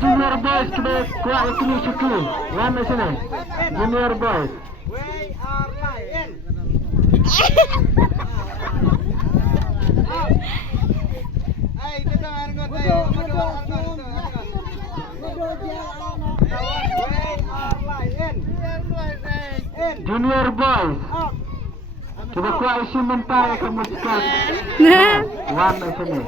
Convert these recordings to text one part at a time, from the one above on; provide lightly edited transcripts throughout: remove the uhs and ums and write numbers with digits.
junior boys ke kuat sini Syuki. Ramai sini. Junior boys. We are lion. Hey, kita main ngon tayo. We are lion. Junior boys. Coba kuat isi mentai kamu sekat. Ramai sini.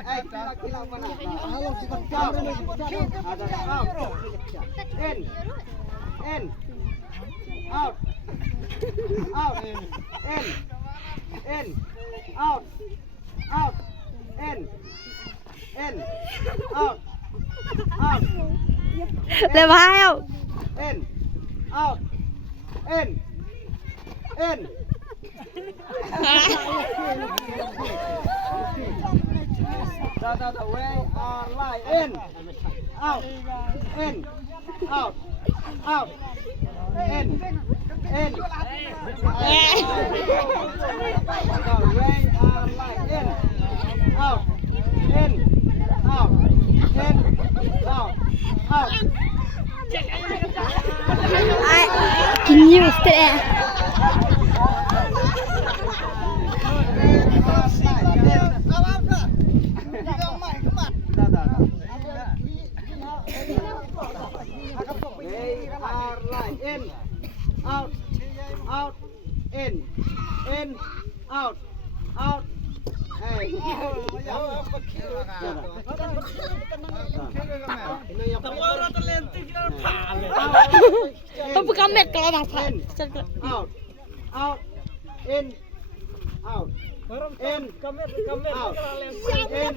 Hey, kita mana? Halo, kita ada out. In. Out. Out. In. Out. Out. In. Out. Out. เร็วแล้ว In. Out. In. The way are light. In. Out. In. Out. Out. In. The way are light. In. Out. In. Out. In. Out. Out. กินยูสเตะ In, out, out, in, out, out. Hey. ต้องประกำเม็ดกระดาษผ่าน Out, out, in, out. In, out, in,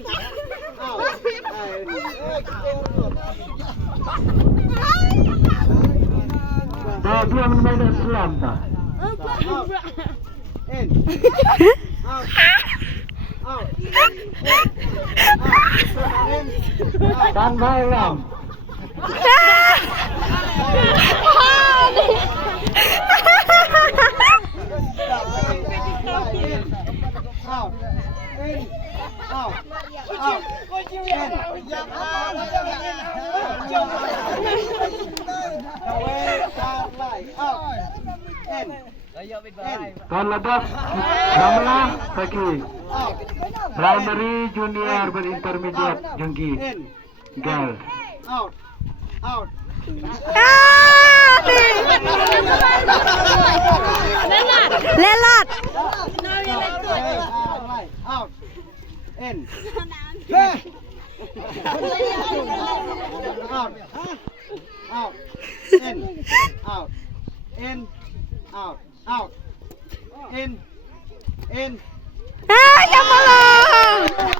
out. Dia mengenai Islam tak? In, out, out, in, Dan Bayram. Out, in, out, out, Tuan Ledak, Ramlah Pagi. Primary, junior, berintermediate, Jungki. Girl. Out, out. เล่นลอด Out. In. Out. Out. In. Out. In. Out. Out. In. อย่ามาลง